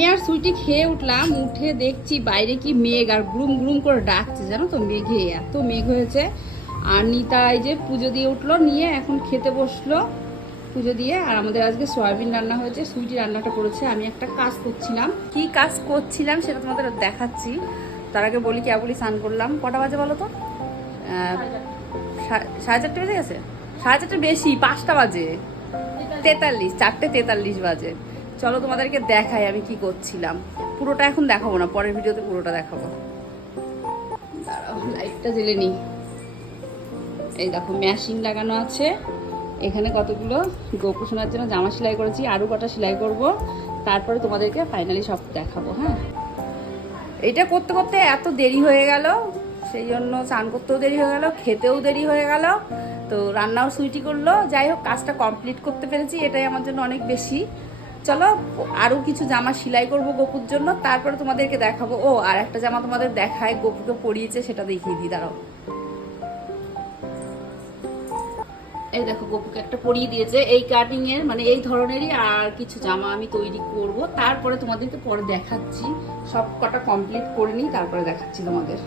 আমি আর সুইটি খেয়ে উঠলাম, উঠে দেখছি বাইরে কি মেঘ, আর গ্রুম গ্রুম করে ডাকছে জানো তো, মেঘে এত মেঘ হয়েছে। আর নিতা এই যে পুজো দিয়ে উঠলো, নিয়ে এখন খেতে বসলো পুজো দিয়ে। আর আমাদের আজকে সয়াবিন রান্না হয়েছে, সুইটি রান্নাটা করেছে। আমি একটা কাজ করছিলাম, কি কাজ করছিলাম সেটা তোমাদের দেখাচ্ছি। তার আগে বলি কেবলই স্নান করলাম। কটা বাজে বলো তো? 4:30 বেজে গেছে? 4:30 বেশি, 5টা বাজে, 4:43 বাজে। চলো তোমাদেরকে দেখাই আমি কি করছিলাম। পুরোটা এখন দেখাবো না, পরের ভিডিওতে পুরোটা দেখাবো। দাঁড়াও লাইটটা জ্বেলে নি। এই দেখো ম্যাশিং লাগানো আছে এখানে, কতগুলো গোপু সোনার জন্য জামা সেলাই করেছি, আরও কটা সেলাই করব, তারপরে তোমাদেরকে ফাইনালি সব দেখাবো। হ্যাঁ, এইটা করতে করতে এত দেরি হয়ে গেল, সেই জন্য স্নান করতেও দেরি হয়ে গেল, খেতেও দেরি হয়ে গেল, তো রান্নাও সুইটি করলো। যাই হোক, কাজটা কমপ্লিট করতে পেরেছি, এটাই আমার জন্য অনেক বেশি। চলো আরও কিছু জামা সেলাই করব গপুর জন্য, তারপরে তোমাদেরকে দেখাবো। ও আর একটা জামা তোমাদের দেখায়, গপুকে পরিয়েছে, সেটা দেখিয়ে দিই, দাঁড়াও। এই দেখো গপুকে একটা পরিয়ে দিয়েছে, এই কাটিং এর মানে এই ধরনেরই আর কিছু জামা আমি তৈরি করব, তারপরে তোমাদেরকে পরে দেখাচ্ছি। সব কটা কমপ্লিট করে নিই, তারপরে দেখাচ্ছি তোমাদের।